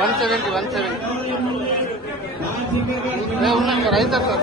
One seventy one seventy. ఉన్నాం రైతు sir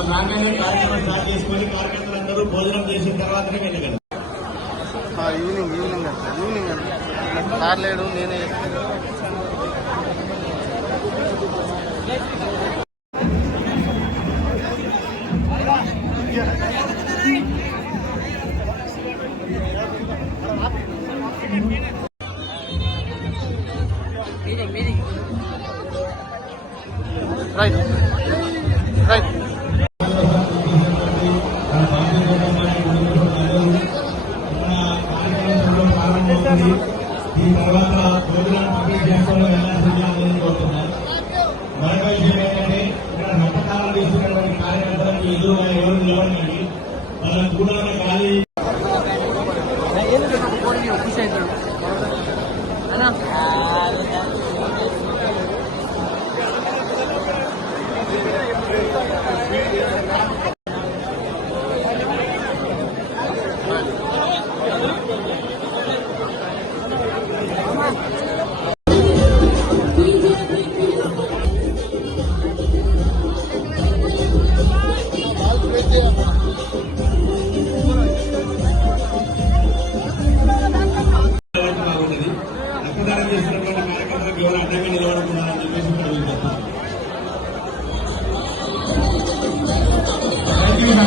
మరి రాగానే కార్యక్రమం స్టార్ట్ చేసుకొని కార్యకర్తలందరూ భోజనం చేసిన తర్వాతనే ఈవినింగ్ ఈవినింగ్ ఈవినింగ్ అండి సార్ లేడు నేనే రైట్ ಏನು ಬೇಕು ಕೊಡಿ ನೀವು ಖುಷಿ ಆಯ್ತು ಅಣ್ಣ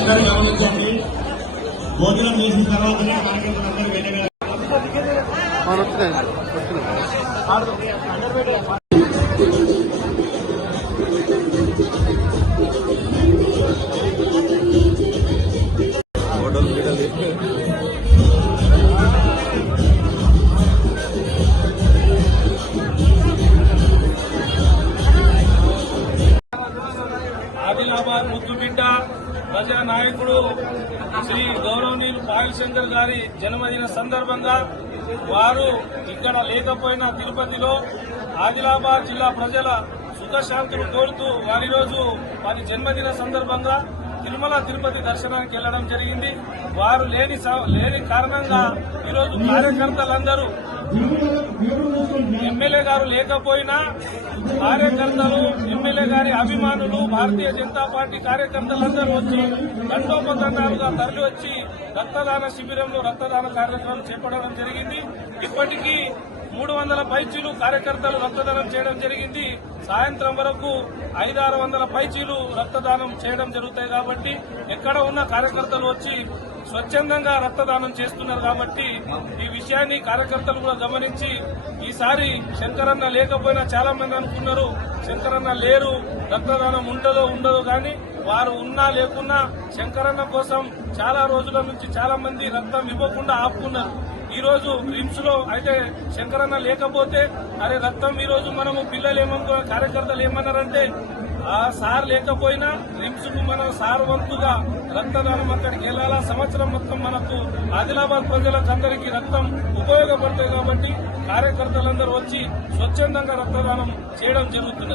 అందరూ గమనించండి. భోజనం చేసిన తర్వాతనే కార్యకర్తలందరూ వెళ్ళగలరు ప్రజా నాయకుడు శ్రీ గౌరవనీయులు పాయల్ శంకర్ గారి జన్మదిన సందర్భంగా వారు ఇక్కడ లేకపోయినా తిరుపతిలో ఆదిలాబాద్ జిల్లా ప్రజల సుఖశాంతులు కోరుతూ వారి రోజు వారి జన్మదిన సందర్భంగా తిరుమల తిరుపతి దర్శనానికి వెళ్ళడం జరిగింది. వారు లేని లేని కారణంగా ఈరోజు కార్యకర్తలందరూ ఎమ్మెల్యే గారు లేకపోయినా కార్యకర్తలు ఎమ్మెల్యే గారి అభిమానులు భారతీయ జనతా పార్టీ కార్యకర్తలందరూ వచ్చి దండోపదండాలుగా తరలి వచ్చి రక్తదాన శిబిరంలో రక్తదాన కార్యక్రమం చేపట్టడం జరిగింది. ఇప్పటికీ మూడు వందల పైచీలు కార్యకర్తలు రక్తదానం చేయడం జరిగింది. సాయంత్రం వరకు ఐదారు వందల పైచీలు రక్తదానం చేయడం జరుగుతాయి కాబట్టి ఎక్కడ ఉన్న కార్యకర్తలు వచ్చి స్వచ్ఛందంగా రక్తదానం చేస్తున్నారు కాబట్టి ఈ విషయాన్ని కార్యకర్తలు కూడా గమనించి ఈసారి శంకరన్న లేకపోయినా చాలా మంది అనుకున్నారు శంకరన్న లేరు రక్తదానం ఉండదో ఉండదో కానీ వారు ఉన్నా లేకున్నా శంకరన్న కోసం చాలా రోజుల నుంచి చాలా మంది రక్తం ఇవ్వకుండా ఆపుకున్నారు. ఈ రోజు రిమ్స్లో అయితే శంకరన్న లేకపోతే అరే రక్తం ఈ రోజు మనము పిల్లలు ఏమనుకో కార్యకర్తలు ఏమన్నారంటే ఆ సార్ లేకపోయినా రిమ్స్కు మన సార్ వంతుగా రక్తదానం అక్కడికి వెళ్ళాలా సంవత్సరం మొత్తం మనకు ఆదిలాబాద్ ప్రజలకు అందరికీ రక్తం ఉపయోగపడుతుంది కాబట్టి కార్యకర్తలందరూ వచ్చి స్వచ్ఛందంగా రక్తదానం చేయడం జరుగుతున్నది.